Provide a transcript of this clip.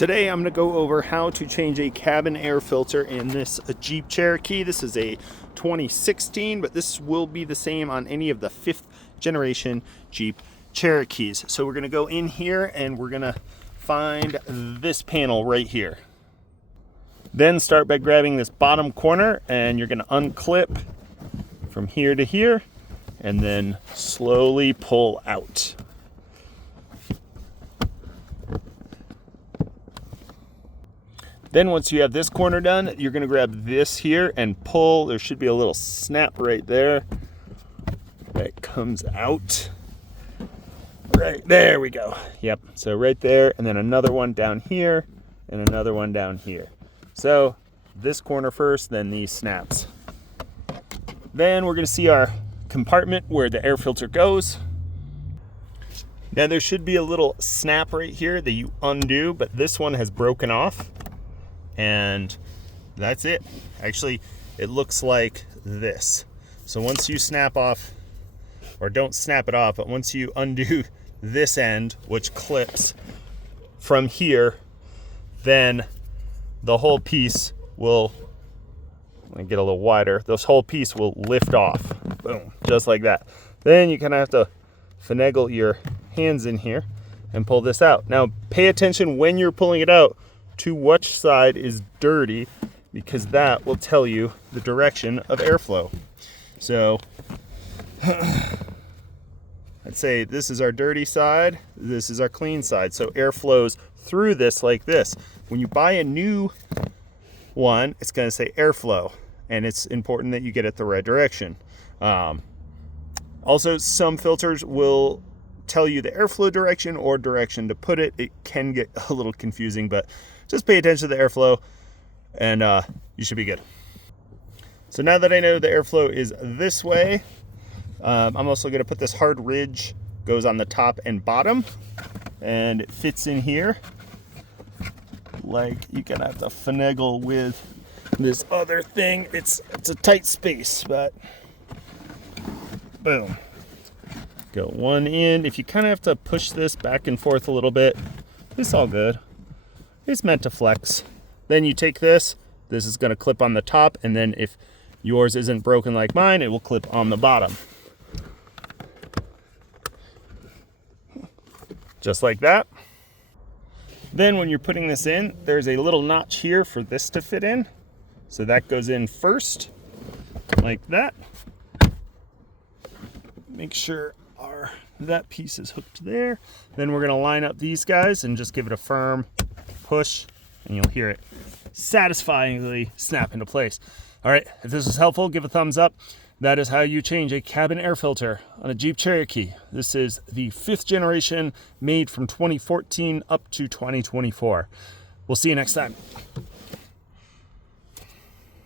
Today I'm going to go over how to change a cabin air filter in this Jeep Cherokee. This is a 2016, but this will be the same on any of the 5th generation Jeep Cherokees. So we're going to go in here and we're going to find this panel right here. Then start by grabbing this bottom corner and you're going to unclip from here to here and then slowly pull out. Then once you have this corner done, you're going to grab this here and pull. There should be a little snap right there that comes out. Right there we go. Yep. So right there, and then another one down here and another one down here. So this corner first, then these snaps. Then we're going to see our compartment where the air filter goes. Now there should be a little snap right here that you undo, but this one has broken off. And that's it. Actually, it looks like this. So once you snap off, or don't snap it off, but once you undo this end, which clips from here, then the whole piece will, let me get a little wider, this whole piece will lift off. Boom, just like that. Then you kind of have to finagle your hands in here and pull this out. Now pay attention when you're pulling it out to which side is dirty, because that will tell you the direction of airflow. So I'd say this is our dirty side, this is our clean side. So air flows through this like this. When you buy a new one, it's going to say airflow, and it's important that you get it the right direction. Also, some filters will tell you the airflow direction or direction to put it. It can get a little confusing, but just pay attention to the airflow and you should be good. So now that I know the airflow is this way, I'm also going to put this hard ridge, goes on the top and bottom, and it fits in here. Like, you're going to have to finagle with this other thing. It's a tight space, but boom. Go one end. If you kind of have to push this back and forth a little bit, it's all good. It's meant to flex. Then you take this is going to clip on the top, and then if yours isn't broken like mine, it will clip on the bottom. Just like that. Then when you're putting this in, there's a little notch here for this to fit in. So that goes in first, like that. Make sure that piece is hooked there. Then we're going to line up these guys and just give it a firm push, and you'll hear it satisfyingly snap into place. All right, if this was helpful, give a thumbs up. That is how you change a cabin air filter on a Jeep Cherokee. This is the 5th generation, made from 2014 up to 2024. We'll see you next time.